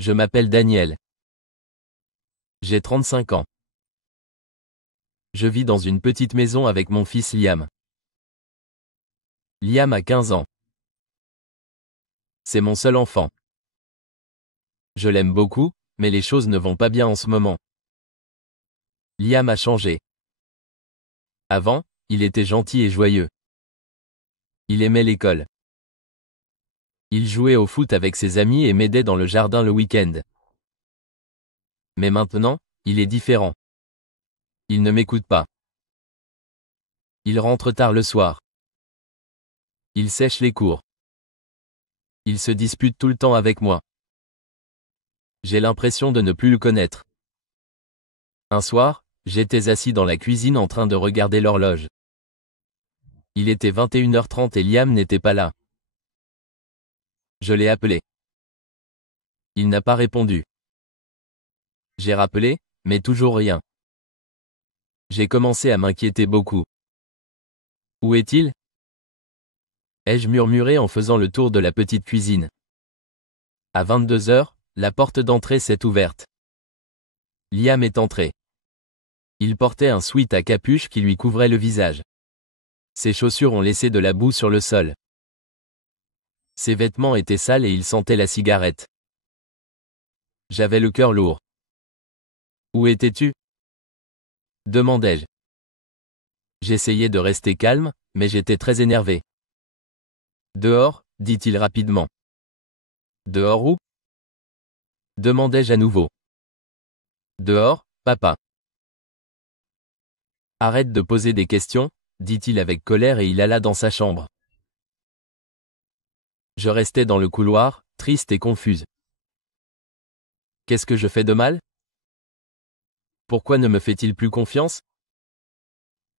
Je m'appelle Daniel. J'ai 35 ans. Je vis dans une petite maison avec mon fils Liam. Liam a 15 ans. C'est mon seul enfant. Je l'aime beaucoup, mais les choses ne vont pas bien en ce moment. Liam a changé. Avant, il était gentil et joyeux. Il aimait l'école. Il jouait au foot avec ses amis et m'aidait dans le jardin le week-end. Mais maintenant, il est différent. Il ne m'écoute pas. Il rentre tard le soir. Il sèche les cours. Il se dispute tout le temps avec moi. J'ai l'impression de ne plus le connaître. Un soir, j'étais assis dans la cuisine en train de regarder l'horloge. Il était 21h30 et Liam n'était pas là. Je l'ai appelé. Il n'a pas répondu. J'ai rappelé, mais toujours rien. J'ai commencé à m'inquiéter beaucoup. Où est-il ? Ai-je murmuré en faisant le tour de la petite cuisine. À 22h, la porte d'entrée s'est ouverte. Liam est entré. Il portait un sweat à capuche qui lui couvrait le visage. Ses chaussures ont laissé de la boue sur le sol. Ses vêtements étaient sales et il sentait la cigarette. J'avais le cœur lourd. Où étais-tu ? Demandai-je. J'essayais de rester calme, mais j'étais très énervé. Dehors, dit-il rapidement. Dehors où ? Demandai-je à nouveau. Dehors, papa. Arrête de poser des questions, dit-il avec colère et il alla dans sa chambre. Je restais dans le couloir, triste et confuse. Qu'est-ce que je fais de mal ? Pourquoi ne me fait-il plus confiance ?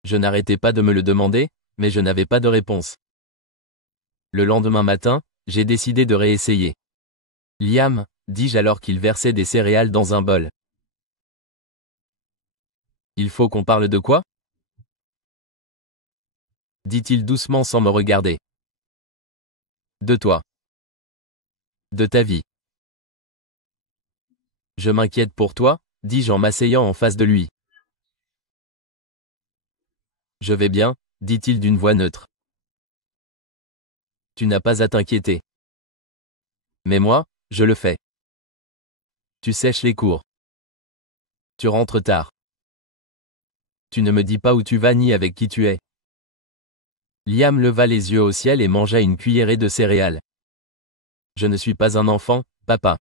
Je n'arrêtais pas de me le demander, mais je n'avais pas de réponse. Le lendemain matin, j'ai décidé de réessayer. Liam, dis-je alors qu'il versait des céréales dans un bol. Il faut qu'on parle de quoi ? Dit-il doucement sans me regarder. De toi. De ta vie. Je m'inquiète pour toi, dis-je en m'asseyant en face de lui. Je vais bien, dit-il d'une voix neutre. Tu n'as pas à t'inquiéter. Mais moi, je le fais. Tu sèches les cours. Tu rentres tard. Tu ne me dis pas où tu vas ni avec qui tu es. Liam leva les yeux au ciel et mangea une cuillerée de céréales. Je ne suis pas un enfant, papa.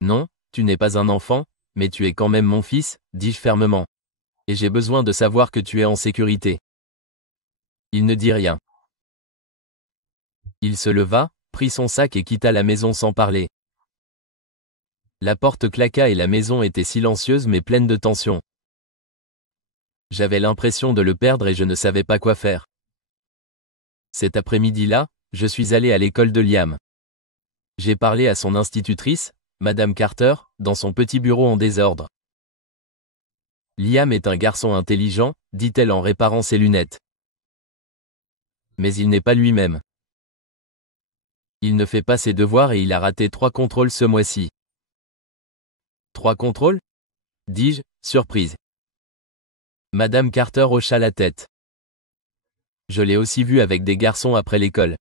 Non, tu n'es pas un enfant, mais tu es quand même mon fils, dis-je fermement. Et j'ai besoin de savoir que tu es en sécurité. Il ne dit rien. Il se leva, prit son sac et quitta la maison sans parler. La porte claqua et la maison était silencieuse mais pleine de tension. J'avais l'impression de le perdre et je ne savais pas quoi faire. Cet après-midi-là, je suis allé à l'école de Liam. J'ai parlé à son institutrice, Madame Carter, dans son petit bureau en désordre. Liam est un garçon intelligent, dit-elle en réparant ses lunettes. Mais il n'est pas lui-même. Il ne fait pas ses devoirs et il a raté 3 contrôles ce mois-ci. 3 contrôles ? dis-je, surprise. Madame Carter hocha la tête. Je l'ai aussi vu avec des garçons après l'école.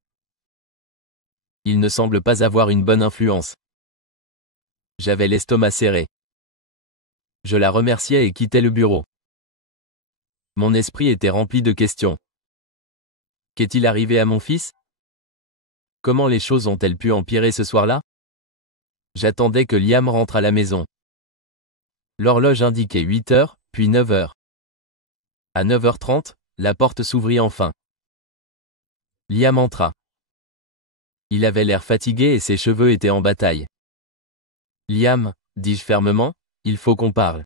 Il ne semble pas avoir une bonne influence. J'avais l'estomac serré. Je la remerciai et quittai le bureau. Mon esprit était rempli de questions. Qu'est-il arrivé à mon fils ? Comment les choses ont-elles pu empirer ce soir-là ? J'attendais que Liam rentre à la maison. L'horloge indiquait 8h, puis 9h. À 9h30, la porte s'ouvrit enfin. Liam entra. Il avait l'air fatigué et ses cheveux étaient en bataille. Liam, dis-je fermement, il faut qu'on parle.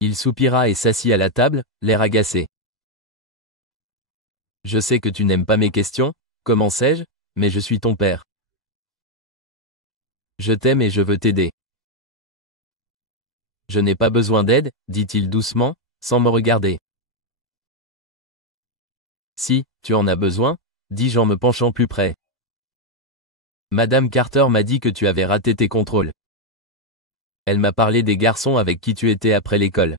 Il soupira et s'assit à la table, l'air agacé. Je sais que tu n'aimes pas mes questions, commençai-je, mais je suis ton père. Je t'aime et je veux t'aider. Je n'ai pas besoin d'aide, dit-il doucement, sans me regarder. Si, tu en as besoin, dis-je en me penchant plus près. Madame Carter m'a dit que tu avais raté tes contrôles. Elle m'a parlé des garçons avec qui tu étais après l'école.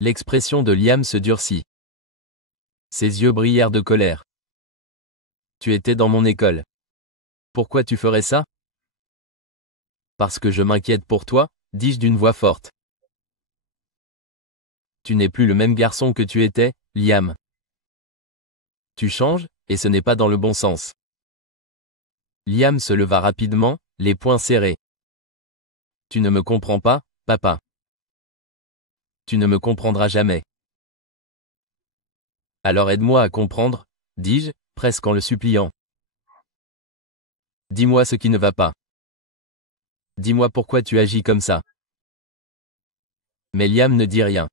L'expression de Liam se durcit. Ses yeux brillèrent de colère. Tu étais dans mon école. Pourquoi tu ferais ça? Parce que je m'inquiète pour toi, dis-je d'une voix forte. Tu n'es plus le même garçon que tu étais, Liam. Tu changes, et ce n'est pas dans le bon sens. Liam se leva rapidement, les poings serrés. Tu ne me comprends pas, papa. Tu ne me comprendras jamais. Alors aide-moi à comprendre, dis-je, presque en le suppliant. Dis-moi ce qui ne va pas. Dis-moi pourquoi tu agis comme ça. Mais Liam ne dit rien.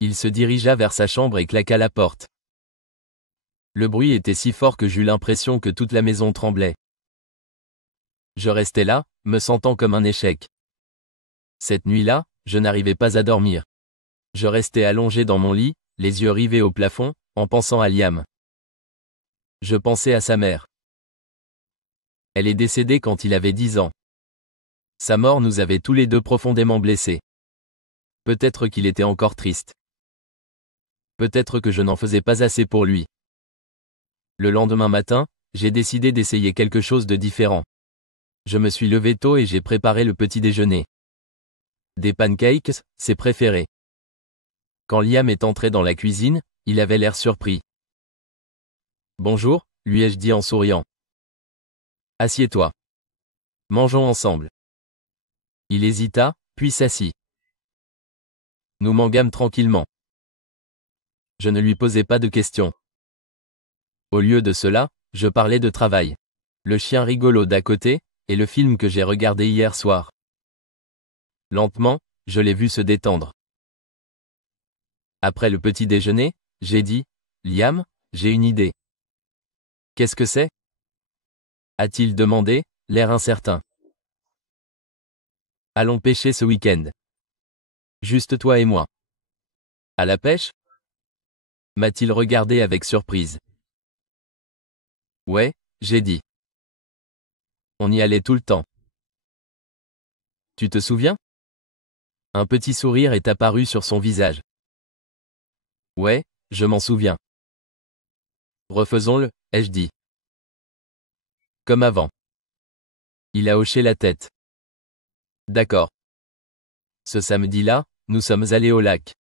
Il se dirigea vers sa chambre et claqua la porte. Le bruit était si fort que j'eus l'impression que toute la maison tremblait. Je restais là, me sentant comme un échec. Cette nuit-là, je n'arrivais pas à dormir. Je restais allongé dans mon lit, les yeux rivés au plafond, en pensant à Liam. Je pensais à sa mère. Elle est décédée quand il avait 10 ans. Sa mort nous avait tous les deux profondément blessés. Peut-être qu'il était encore triste. Peut-être que je n'en faisais pas assez pour lui. Le lendemain matin, j'ai décidé d'essayer quelque chose de différent. Je me suis levé tôt et j'ai préparé le petit déjeuner. Des pancakes, ses préférés. Quand Liam est entré dans la cuisine, il avait l'air surpris. Bonjour, lui ai-je dit en souriant. Assieds-toi. Mangeons ensemble. Il hésita, puis s'assit. Nous mangâmes tranquillement. Je ne lui posais pas de questions. Au lieu de cela, je parlais de travail. Le chien rigolo d'à côté, et le film que j'ai regardé hier soir. Lentement, je l'ai vu se détendre. Après le petit déjeuner, j'ai dit, Liam, j'ai une idée. Qu'est-ce que c'est? A-t-il demandé, l'air incertain. Allons pêcher ce week-end. Juste toi et moi. À la pêche? M'a-t-il regardé avec surprise. Ouais, j'ai dit. On y allait tout le temps. Tu te souviens? Un petit sourire est apparu sur son visage. Ouais, je m'en souviens. Refaisons-le, ai-je dit. Comme avant. Il a hoché la tête. D'accord. Ce samedi-là, nous sommes allés au lac.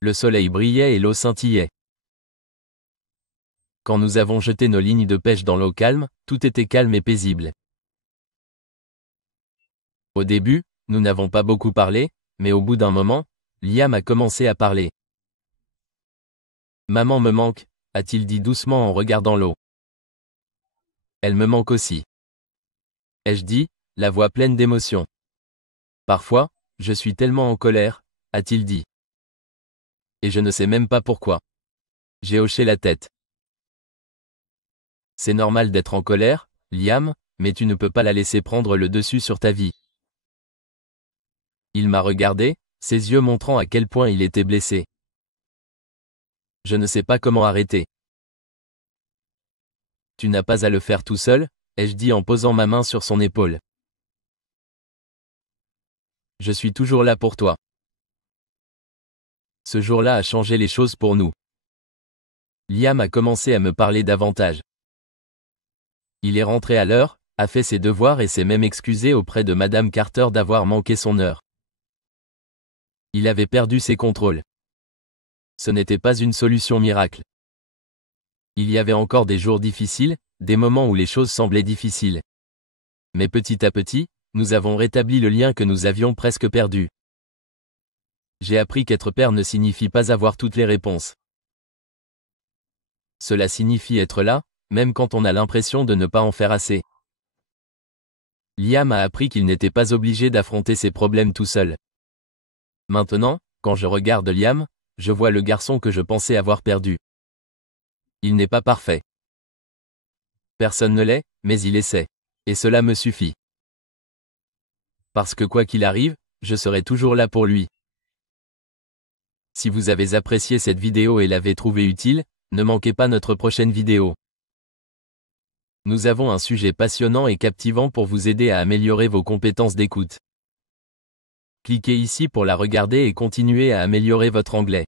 Le soleil brillait et l'eau scintillait. Quand nous avons jeté nos lignes de pêche dans l'eau calme, tout était calme et paisible. Au début, nous n'avons pas beaucoup parlé, mais au bout d'un moment, Liam a commencé à parler. Maman me manque, a-t-il dit doucement en regardant l'eau. Elle me manque aussi. Ai-je dit, la voix pleine d'émotion. Parfois, je suis tellement en colère, a-t-il dit. Et je ne sais même pas pourquoi. J'ai hoché la tête. C'est normal d'être en colère, Liam, mais tu ne peux pas la laisser prendre le dessus sur ta vie. Il m'a regardé, ses yeux montrant à quel point il était blessé. Je ne sais pas comment arrêter. Tu n'as pas à le faire tout seul, ai-je dit en posant ma main sur son épaule. Je suis toujours là pour toi. Ce jour-là a changé les choses pour nous. Liam a commencé à me parler davantage. Il est rentré à l'heure, a fait ses devoirs et s'est même excusé auprès de Madame Carter d'avoir manqué son heure. Il avait perdu ses contrôles. Ce n'était pas une solution miracle. Il y avait encore des jours difficiles, des moments où les choses semblaient difficiles. Mais petit à petit, nous avons rétabli le lien que nous avions presque perdu. J'ai appris qu'être père ne signifie pas avoir toutes les réponses. Cela signifie être là, même quand on a l'impression de ne pas en faire assez. Liam a appris qu'il n'était pas obligé d'affronter ses problèmes tout seul. Maintenant, quand je regarde Liam, je vois le garçon que je pensais avoir perdu. Il n'est pas parfait. Personne ne l'est, mais il essaie. Et cela me suffit. Parce que quoi qu'il arrive, je serai toujours là pour lui. Si vous avez apprécié cette vidéo et l'avez trouvée utile, ne manquez pas notre prochaine vidéo. Nous avons un sujet passionnant et captivant pour vous aider à améliorer vos compétences d'écoute. Cliquez ici pour la regarder et continuez à améliorer votre anglais.